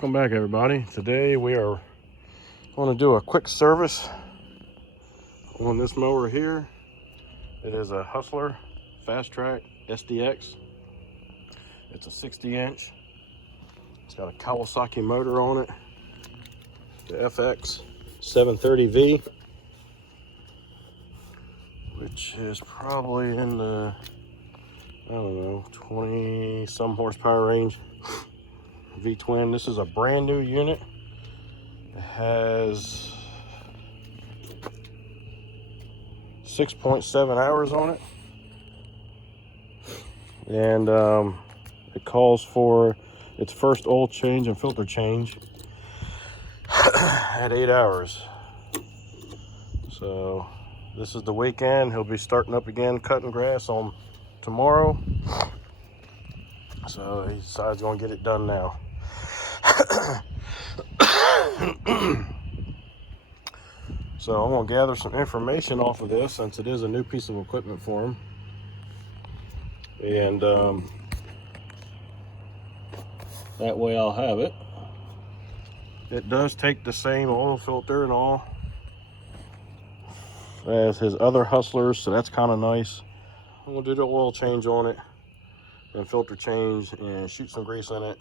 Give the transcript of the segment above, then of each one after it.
Welcome back, everybody. Today we are going to do a quick service on this mower here. It is a Hustler Fast Track SDX. It's a 60-inch. It's got a Kawasaki motor on it, the FX 730V, which is probably in the, I don't know, 20 some horsepower range. V-twin. This is a brand new unit. It has 6.7 hours on it, and it calls for its first oil change and filter change at 8 hours. So this is the weekend. He'll be starting up again cutting grass on tomorrow, so he decides he's going to get it done now. So I'm going to gather some information off of this, since it is a new piece of equipment for him. And that way I'll have it. It does take the same oil filter and all as his other Hustlers, so that's kind of nice. I'm going to do the oil change on it, and filter change, and shoot some grease in it,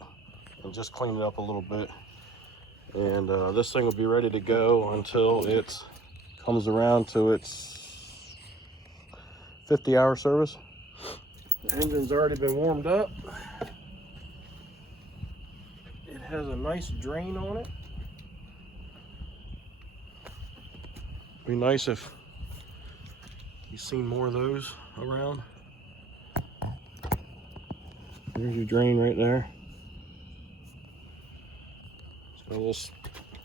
and just clean it up a little bit. And this thing will be ready to go until it comes around to its 50-hour service. The engine's already been warmed up. It has a nice drain on it. Be nice if you've seen more of those around. There's your drain right there. It's got a little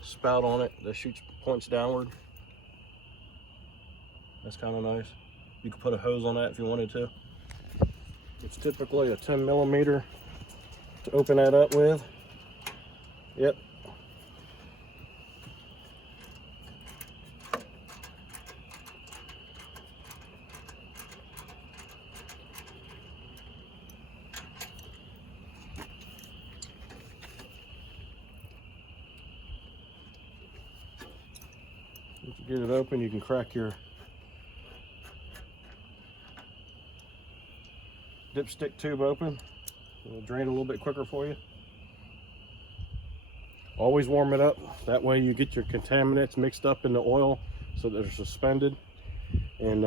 spout on it that points downward. That's kind of nice. You could put a hose on that if you wanted to. It's typically a 10 millimeter to open that up with. Yep. Once you get it open, you can crack your dipstick tube open. It'll drain a little bit quicker for you. Always warm it up. That way you get your contaminants mixed up in the oil so that they're suspended. And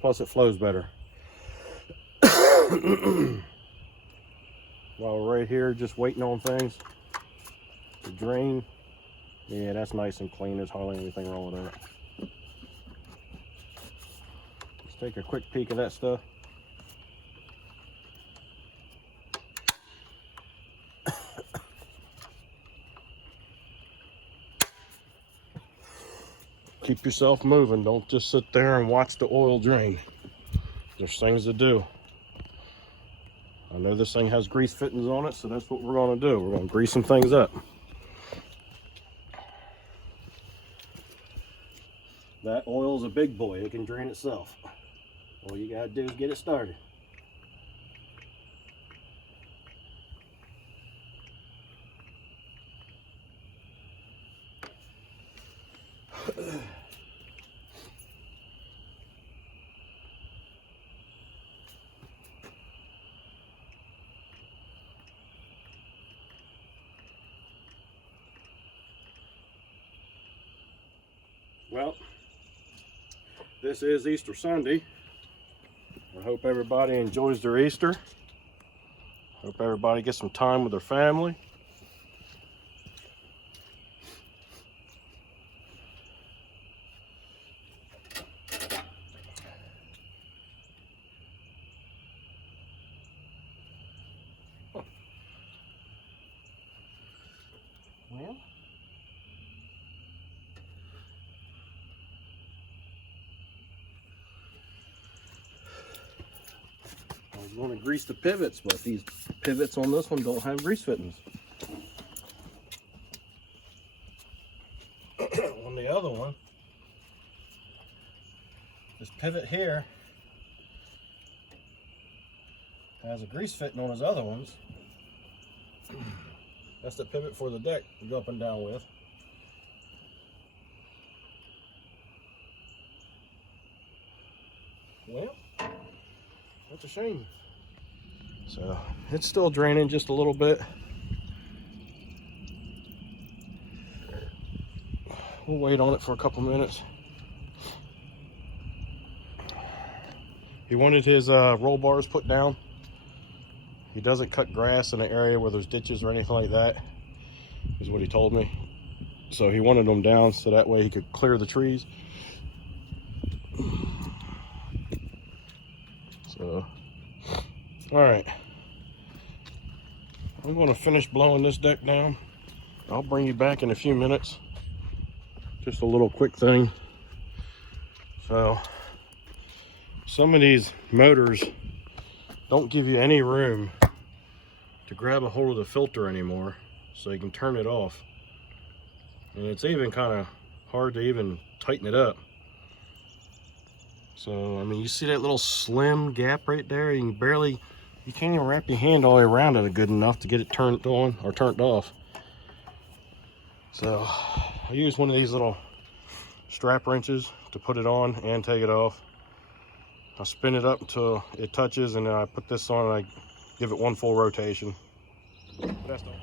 plus it flows better. While we're right here just waiting on things to drain. Yeah, that's nice and clean. There's hardly anything wrong with that. Let's take a quick peek of that stuff. Keep yourself moving. Don't just sit there and watch the oil drain. There's things to do. I know this thing has grease fittings on it, so that's what we're going to do. We're going to grease some things up. That oil is a big boy. It can drain itself. All you got to do is get it started. Well, this is Easter Sunday. I hope everybody enjoys their Easter. Hope everybody gets some time with their family. Well, I was going to grease the pivots, but these pivots on this one don't have grease fittings. On the other one, this pivot here has a grease fitting on his other ones. That's the pivot for the deck to go up and down with. Well, that's a shame. So it's still draining just a little bit. We'll wait on it for a couple minutes. He wanted his roll bars put down. He doesn't cut grass in an area where there's ditches or anything like that, is what he told me. So he wanted them down so that way he could clear the trees. So, all right. I'm going to finish blowing this deck down. I'll bring you back in a few minutes. Just a little quick thing. So, some of these motors don't give you any room to grab a hold of the filter anymore, so you can turn it off. And it's even kind of hard to even tighten it up. So, I mean, you see that little slim gap right there? You can't even wrap your hand all the way around it good enough to get it turned on or turned off. So, I use one of these little strap wrenches to put it on and take it off. I spin it up until it touches, and then I put this on and I give it one full rotation. That's all.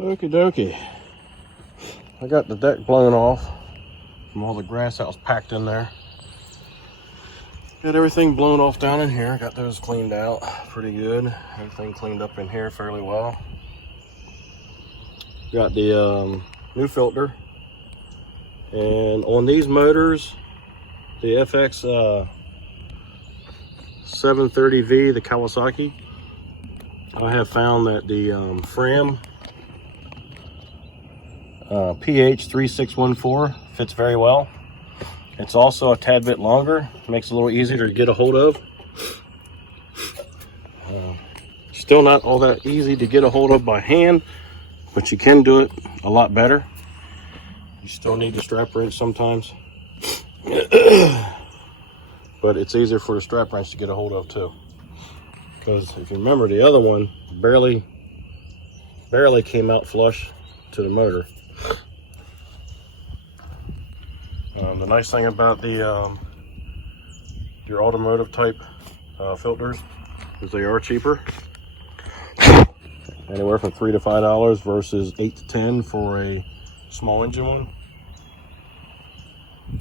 Okie dokie. I got the deck blown off from all the grass that was packed in there. Got everything blown off down in here. Got those cleaned out pretty good. Everything cleaned up in here fairly well. Got the new filter. And on these motors, the FX 730V, the Kawasaki, I have found that the Fram PH3614 fits very well. It's also a tad bit longer, makes it a little easier to get a hold of. Still not all that easy to get a hold of by hand, but you can do it a lot better. You still need the strap wrench sometimes, but it's easier for the strap wrench to get a hold of too. Because if you remember, the other one barely came out flush to the motor. The nice thing about the your automotive type filters is they are cheaper, anywhere from $3 to $5 versus $8 to $10 for a small engine one.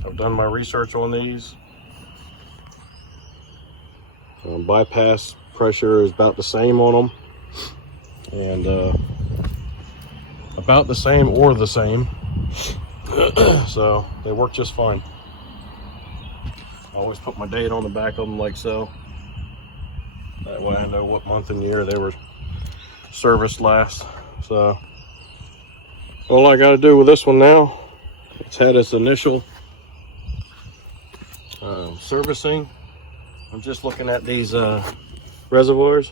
I've done my research on these. Bypass pressure is about the same on them, and about the same or the same. So they work just fine. I always put my date on the back of them like so. That way I know what month and year they were serviced last. So all I got to do with this one now, it's had its initial servicing. I'm just looking at these reservoirs.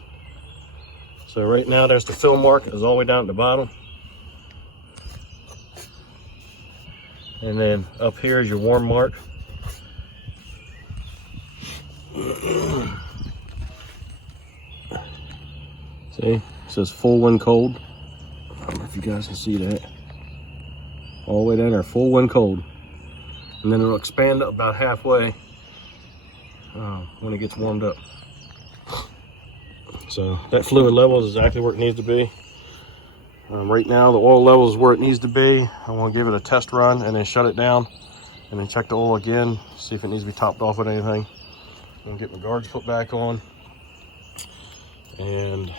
So right now there's the fill mark, is all the way down at the bottom. And then up here is your warm mark. See, it says full when cold. I don't know if you guys can see that. All the way down there, full when cold. And then it'll expand about halfway when it gets warmed up. So that fluid level is exactly where it needs to be. Right now the oil level is where it needs to be. I want to give it a test run and then shut it down and then check the oil again, see if it needs to be topped off with anything. I'm going to get my guards put back on, and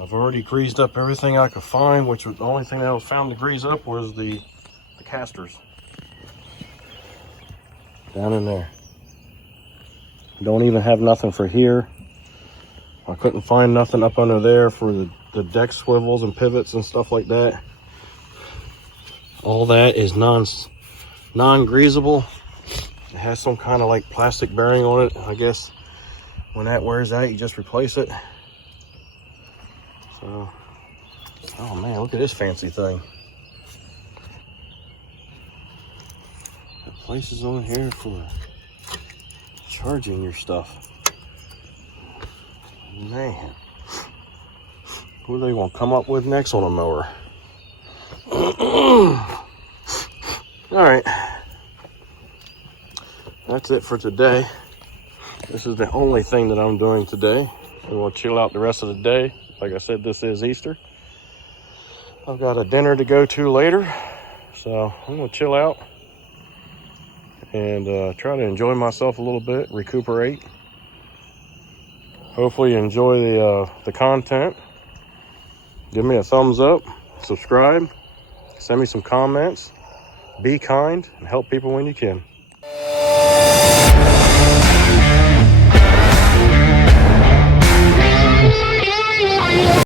I've already greased up everything I could find, which was the only thing that I was found to grease up was the casters down in there. Don't even have nothing for here. I couldn't find nothing up under there for the the deck swivels and pivots and stuff like that. All that is non-greasable. It has some kind of like plastic bearing on it. I guess when that wears out, you just replace it. So, oh man, look at this fancy thing. Got places on here for charging your stuff. Man, what are they gonna come up with next on a mower? All right, that's it for today. This is the only thing that I'm doing today. I'm gonna chill out the rest of the day. Like I said, this is Easter. I've got a dinner to go to later, so I'm gonna chill out and try to enjoy myself a little bit, recuperate. Hopefully you enjoy the content. Give me a thumbs up, subscribe, send me some comments, be kind, and help people when you can.